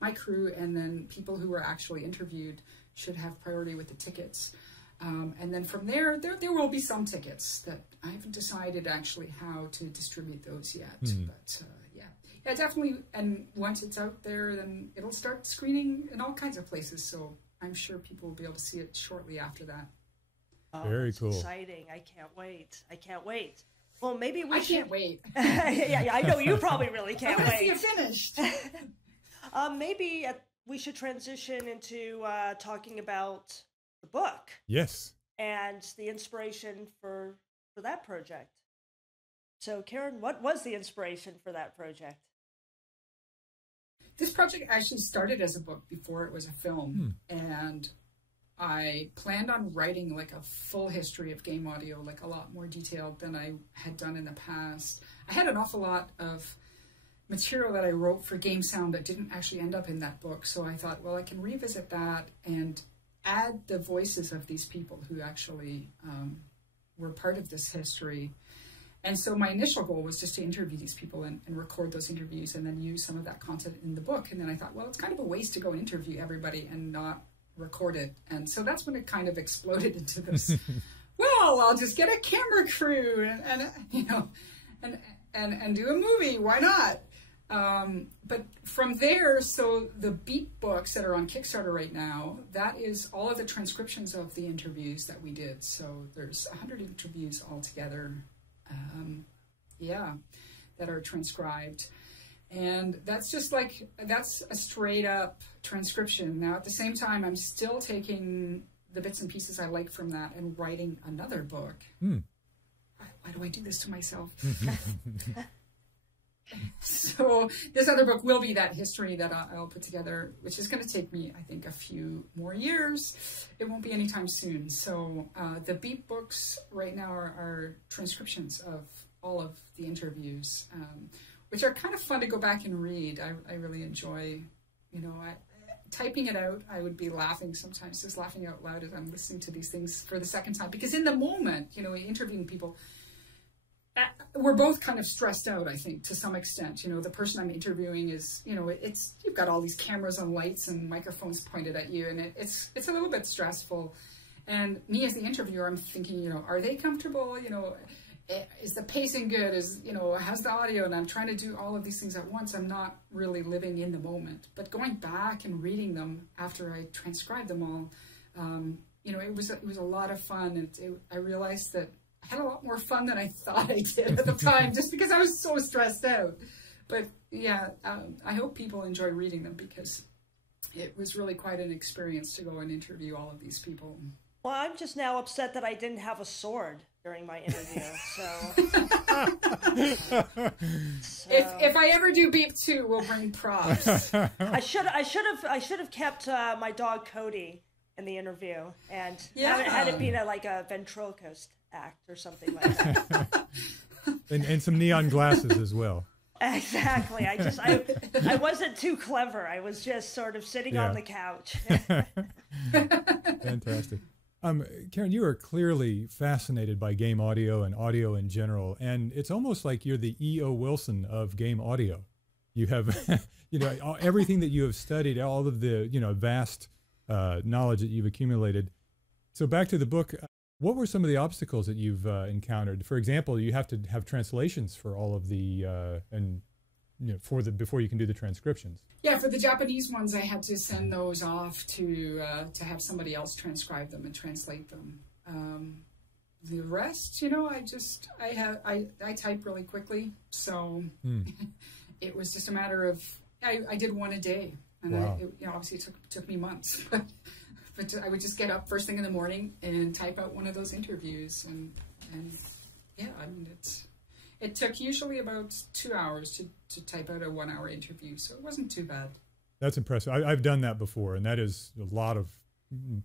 my crew, and then people who were actually interviewed should have priority with the tickets. And then from there will be some tickets that I haven't decided actually how to distribute those yet. But yeah, definitely. And once it's out there, then it'll start screening in all kinds of places. So I'm sure people will be able to see it shortly after that. Oh, very cool. Exciting. I can't wait. Well, maybe we I can't wait. yeah, I know you probably really can't wait. See it finished. Maybe we should transition into talking about the book. Yes. And the inspiration for that project. So, Karen, what was the inspiration for that project? This project actually started as a book before it was a film. And I planned on writing like a full history of game audio, like a lot more detailed than I had done in the past. I had an awful lot of material that I wrote for game sound that didn't actually end up in that book. So I thought, well, I can revisit that and add the voices of these people who actually were part of this history. And so my initial goal was just to interview these people and record those interviews and then use some of that content in the book. And then I thought, well, it's kind of a waste to go and interview everybody and not record it. And so that's when it kind of exploded into this, well, I'll just get a camera crew and do a movie. Why not? But from there, so the Beep books that are on Kickstarter right now, that is all of the transcriptions of the interviews that we did. So there's 100 interviews altogether, that are transcribed. And that's just like, that's a straight up transcription. Now, at the same time, I'm still taking the bits and pieces I like from that and writing another book why do I do this to myself? So this other book will be that history that I'll put together, which is going to take me, I think, a few more years. It won't be anytime soon. So the Beep books right now are transcriptions of all of the interviews, which are kind of fun to go back and read. I really enjoy, typing it out. I would be laughing sometimes, just laughing out loud as I'm listening to these things for the second time. Because in the moment, interviewing people, we're both kind of stressed out, I think, to some extent. The person I'm interviewing is, you've got all these cameras and lights and microphones pointed at you, and it's a little bit stressful. And me as the interviewer, I'm thinking, are they comfortable? Is the pacing good? How's the audio? And I'm trying to do all of these things at once. I'm not really living in the moment. But going back and reading them after I transcribed them all, it was a lot of fun. And I realized that I had a lot more fun than I thought I did at the time, just because I was so stressed out. But yeah, I hope people enjoy reading them, because it was really quite an experience to go and interview all of these people. Well, I'm just now upset that I didn't have a sword during my interview. So, if I ever do Beep 2, we'll bring props. I should have kept my dog Cody in the interview, and had it been like a ventriloquist act or something like that. and some neon glasses as well. Exactly. I wasn't too clever. I was just sort of sitting on the couch. Fantastic. Karen, you are clearly fascinated by game audio and audio in general, and it's almost like you're the E.O. Wilson of game audio. You have, everything that you have studied, all of the, vast knowledge that you've accumulated. So back to the book, what were some of the obstacles that you've encountered? For example, you have to have translations for all of the, before you can do the transcriptions. Yeah, for the Japanese ones, I had to send those off to have somebody else transcribe them and translate them. The rest, I type really quickly, so it was just a matter of I did one a day, and wow. Obviously it took me months, but I would just get up first thing in the morning and type out one of those interviews, and yeah, I mean it took usually about 2 hours to type out a 1 hour interview, so it wasn't too bad. That's impressive. I've done that before, and that is a lot of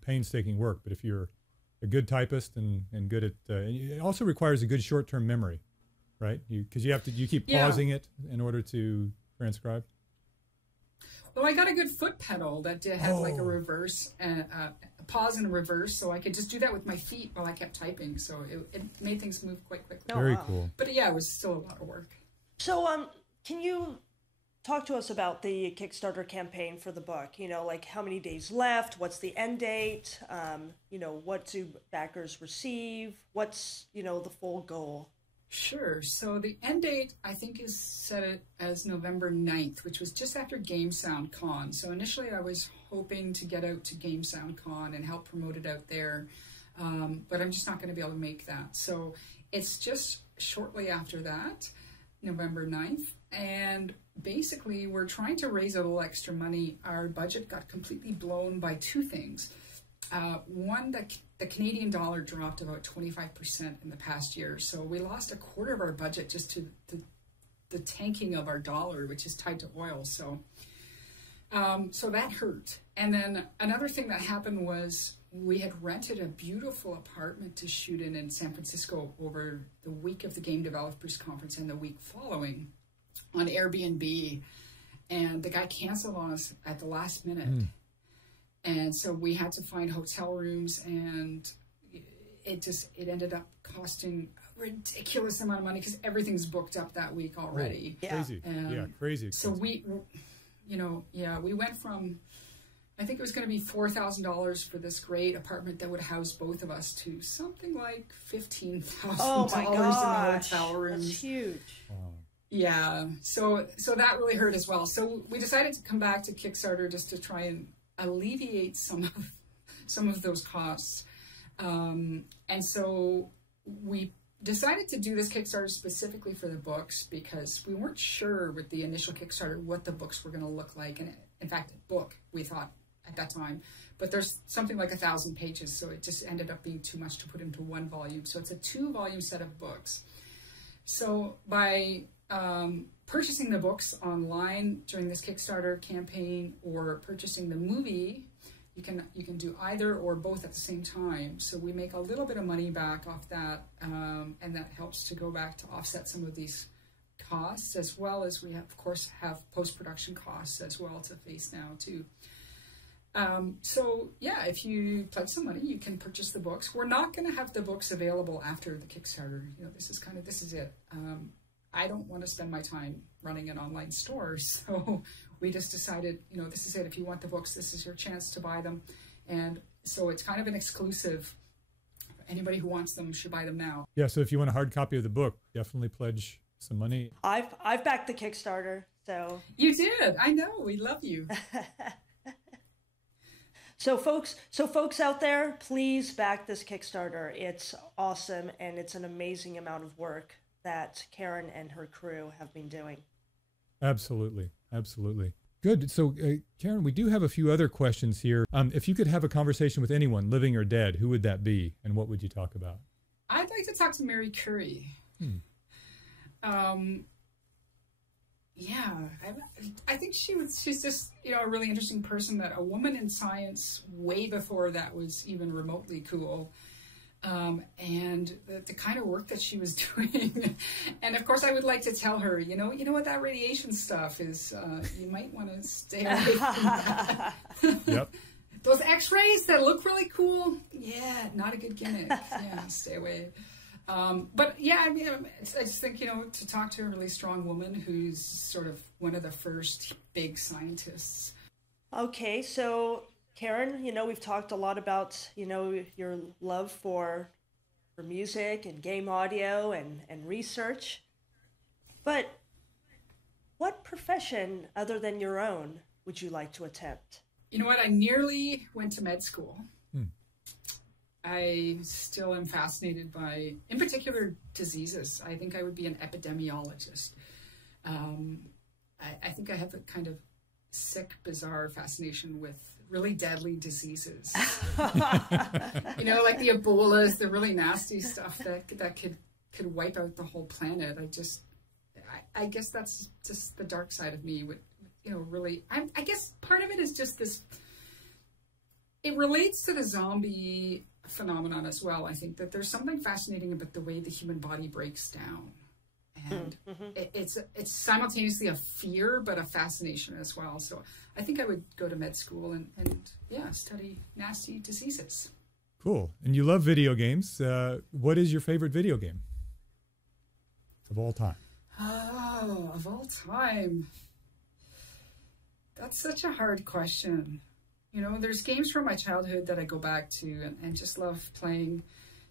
painstaking work. But if you're a good typist and good at, it also requires a good short-term memory, right? Because you keep pausing it in order to transcribe. Well, I got a good foot pedal that had like a reverse and a pause and a reverse, so I could just do that with my feet while I kept typing. So it made things move quite quickly. Very cool. But yeah, it was still a lot of work. So, can you talk to us about the Kickstarter campaign for the book? Like how many days left? What's the end date? What do backers receive? What's, the full goal? Sure. So the end date, I think, is set as November 9th, which was just after Game Sound Con. So initially I was hoping to get out to Game Sound Con and help promote it out there. But I'm just not going to be able to make that. So it's just shortly after that, November 9th. And basically we're trying to raise a little extra money. Our budget got completely blown by two things. One, the Canadian dollar dropped about 25% in the past year. So we lost a quarter of our budget just to the tanking of our dollar, which is tied to oil. So that hurt. And then another thing that happened was we had rented a beautiful apartment to shoot in San Francisco over the week of the Game Developers Conference and the week following on Airbnb. And the guy canceled on us at the last minute. And so we had to find hotel rooms, and it ended up costing a ridiculous amount of money because everything's booked up that week already. Oh, crazy. Crazy expensive. So we went from, I think it was going to be $4,000 for this great apartment that would house both of us to something like $15,000 in the hotel rooms. That's huge. Wow. Yeah. So that really hurt as well. So we decided to come back to Kickstarter just to try and alleviate some of those costs, and so we decided to do this Kickstarter specifically for the books because we weren't sure with the initial Kickstarter what the books were going to look like. And in fact, the book we thought at that time. But there's something like 1,000 pages, so it just ended up being too much to put into one volume. So it's a 2-volume set of books. So by purchasing the books online during this Kickstarter campaign or purchasing the movie, you can do either or both at the same time. So we make a little bit of money back off that, and that helps to go back to offset some of these costs, as well as we have, of course, have post-production costs as well to face now too. So yeah, if you pledge some money, you can purchase the books. We're not going to have the books available after the Kickstarter. You know, this is it. I don't want to spend my time running an online store, so we just decided, you know, this is it. If you want the books, this is your chance to buy them. And so it's kind of an exclusive. Anybody who wants them should buy them now. Yeah, so if you want a hard copy of the book, definitely pledge some money. I've backed the Kickstarter, so. You did. I know. We love you. So folks out there, please back this Kickstarter. It's awesome, and it's an amazing amount of work that Karen and her crew have been doing. Absolutely. Absolutely. Good. So, Karen, we do have a few other questions here. If you could have a conversation with anyone, living or dead, who would that be, and what would you talk about? I'd like to talk to Mary Curie. Yeah, I think she's just, you know, a really interesting person, that a woman in science way before that was even remotely cool. And the kind of work that she was doing. And of course I would like to tell her, you know what that radiation stuff is, you might want to stay away from that. Yep. Those x-rays that look really cool, yeah, not a good gimmick. Yeah, stay away. But yeah, I mean, I just think, you know, to talk to a really strong woman who's sort of one of the first big scientists. Okay, so Karen, you know, we've talked a lot about, you know, your love for music and game audio and research. But what profession other than your own would you like to attempt? You know what? I nearly went to med school. I still am fascinated by, in particular, diseases. I think I would be an epidemiologist. I think I have a kind of sick, bizarre fascination with really deadly diseases. You know, like the Ebolas, the really nasty stuff that could wipe out the whole planet. I guess that's just the dark side of me. With, you know, really, I guess part of it is just this. It relates to the zombie phenomenon as well. I think that there's something fascinating about the way the human body breaks down, and it's simultaneously a fear but a fascination as well. So I think I would go to med school and yeah, study nasty diseases. Cool. And you love video games. What is your favorite video game of all time? Oh, of all time, that's such a hard question. You know, there's games from my childhood that I go back to and just love playing,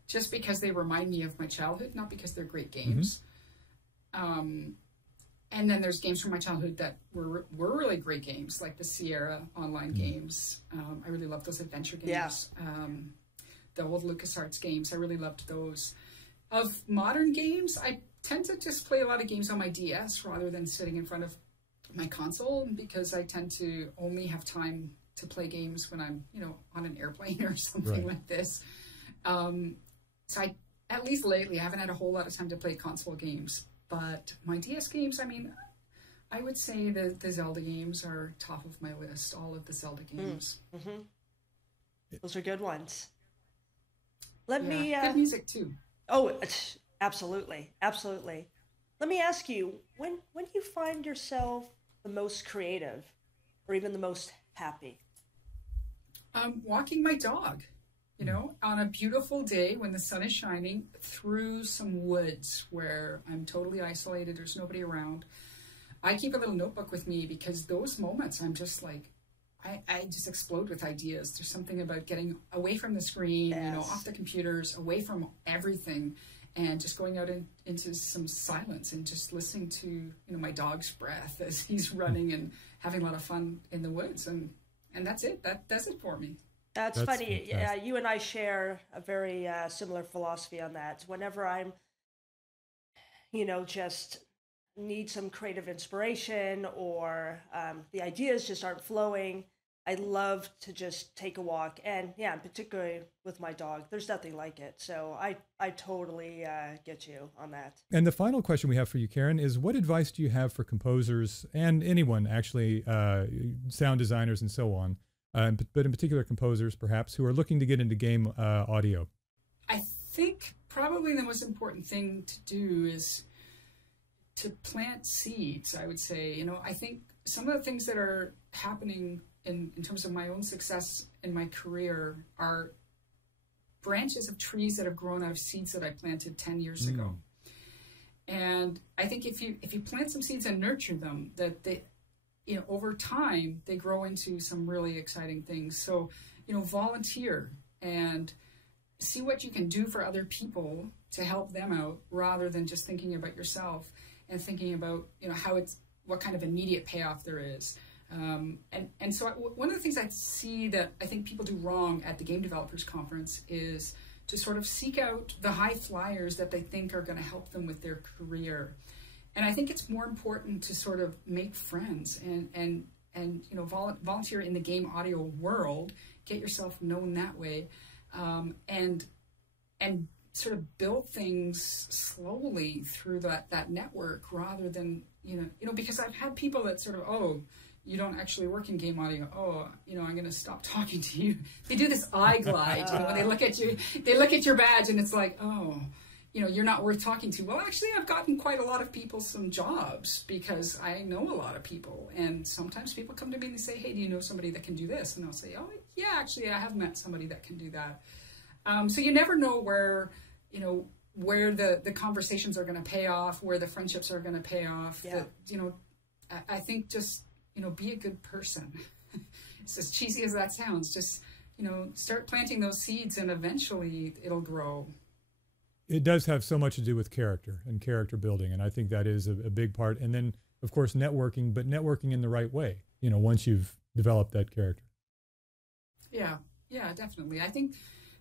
just because they remind me of my childhood, not because they're great games. And then there's games from my childhood that were really great games, like the Sierra online games. I really love those adventure games. Yeah. The old LucasArts games, I really loved those. Of modern games, I tend to just play a lot of games on my DS rather than sitting in front of my console, because I tend to only have time to play games when I'm, you know, on an airplane or something like this. So at least lately, I haven't had a whole lot of time to play console games. But my DS games, I mean, I would say that the Zelda games are top of my list, all of the Zelda games. Those are good ones. Let me... good music, too. Oh, absolutely. Absolutely. Let me ask you, when do you find yourself the most creative or even the most happy? Walking my dog, you know, on a beautiful day when the sun is shining through some woods where I'm totally isolated, there's nobody around. I keep a little notebook with me, because those moments I'm just like, I just explode with ideas. There's something about getting away from the screen, you know, off the computers, away from everything, and just going out into some silence and just listening to, you know, my dog's breath as he's running and having a lot of fun in the woods. And that's it. That does it for me. That's funny. Yeah, you and I share a very similar philosophy on that. Whenever I'm, you know, just need some creative inspiration, or the ideas just aren't flowing, I love to just take a walk, and yeah, particularly with my dog, there's nothing like it. So I totally get you on that. And the final question we have for you, Karen, is what advice do you have for composers and anyone actually, sound designers and so on, but in particular composers perhaps, who are looking to get into game audio? I think probably the most important thing to do is to plant seeds, I would say. You know, I think some of the things that are happening in terms of my own success in my career are branches of trees that have grown out of seeds that I planted 10 years ago. And I think if you plant some seeds and nurture them, that they, you know, over time, they grow into some really exciting things. So, you know, volunteer and see what you can do for other people to help them out, rather than just thinking about yourself and thinking about, you know, what kind of immediate payoff there is. And so one of the things I see that I think people do wrong at the Game Developers Conference is to sort of seek out the high flyers that they think are going to help them with their career. And I think it's more important to sort of make friends and you know, volunteer in the game audio world, get yourself known that way, and sort of build things slowly through that network, rather than, you know, because I've had people that sort of, oh, you don't actually work in game audio. Oh, you know, I'm going to stop talking to you. They do this eye glide, you know, when they look at you, they look at your badge and it's like, oh, you know, you're not worth talking to. Well, actually, I've gotten quite a lot of people some jobs because I know a lot of people. And sometimes people come to me and they say, hey, do you know somebody that can do this? And I'll say, oh, yeah, actually, I have met somebody that can do that. So you never know where, you know, where the conversations are going to pay off, where the friendships are going to pay off. Yeah. That, you know, I think just, you know, be a good person. It's as cheesy as that sounds. Just, you know, start planting those seeds and eventually it'll grow. It does have so much to do with character and character building. And I think that is a big part. And then, of course, networking, but networking in the right way, you know, once you've developed that character. Yeah, definitely. I think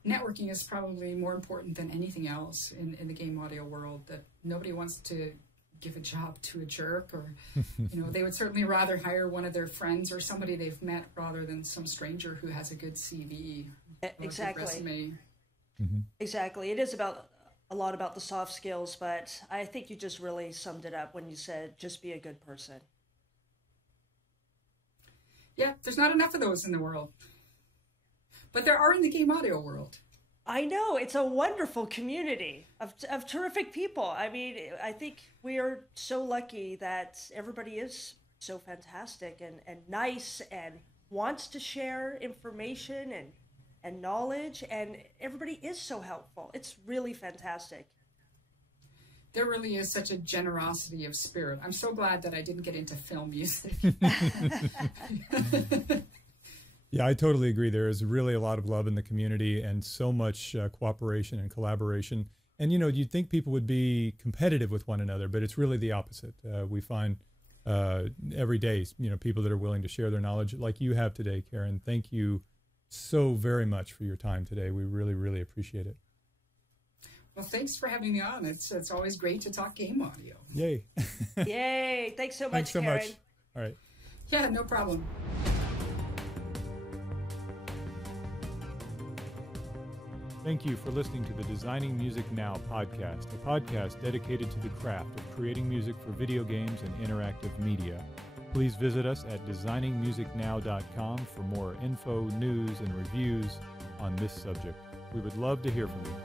networking is probably more important than anything else in the game audio world, that nobody wants to give a job to a jerk, or, you know, they would certainly rather hire one of their friends or somebody they've met rather than some stranger who has a good CV. Exactly. A good resume. Exactly. It is a lot about the soft skills, but I think you just really summed it up when you said, just be a good person. Yeah, there's not enough of those in the world, but there are in the game audio world. I know, it's a wonderful community of terrific people. I mean, I think we are so lucky that everybody is so fantastic and nice and wants to share information and knowledge, and everybody is so helpful. It's really fantastic. There really is such a generosity of spirit. I'm so glad that I didn't get into film music. Yeah, I totally agree. There is really a lot of love in the community and so much cooperation and collaboration. And, you know, you'd think people would be competitive with one another, but it's really the opposite. We find every day, you know, people that are willing to share their knowledge like you have today, Karen. Thank you so very much for your time today. We really, really appreciate it. Well, thanks for having me on. It's always great to talk game audio. Yay. Yay. Thanks so much, Thanks so Karen. much. All right. Yeah, no problem. Thank you for listening to the Designing Music Now podcast, a podcast dedicated to the craft of creating music for video games and interactive media. Please visit us at designingmusicnow.com for more info, news, and reviews on this subject. We would love to hear from you.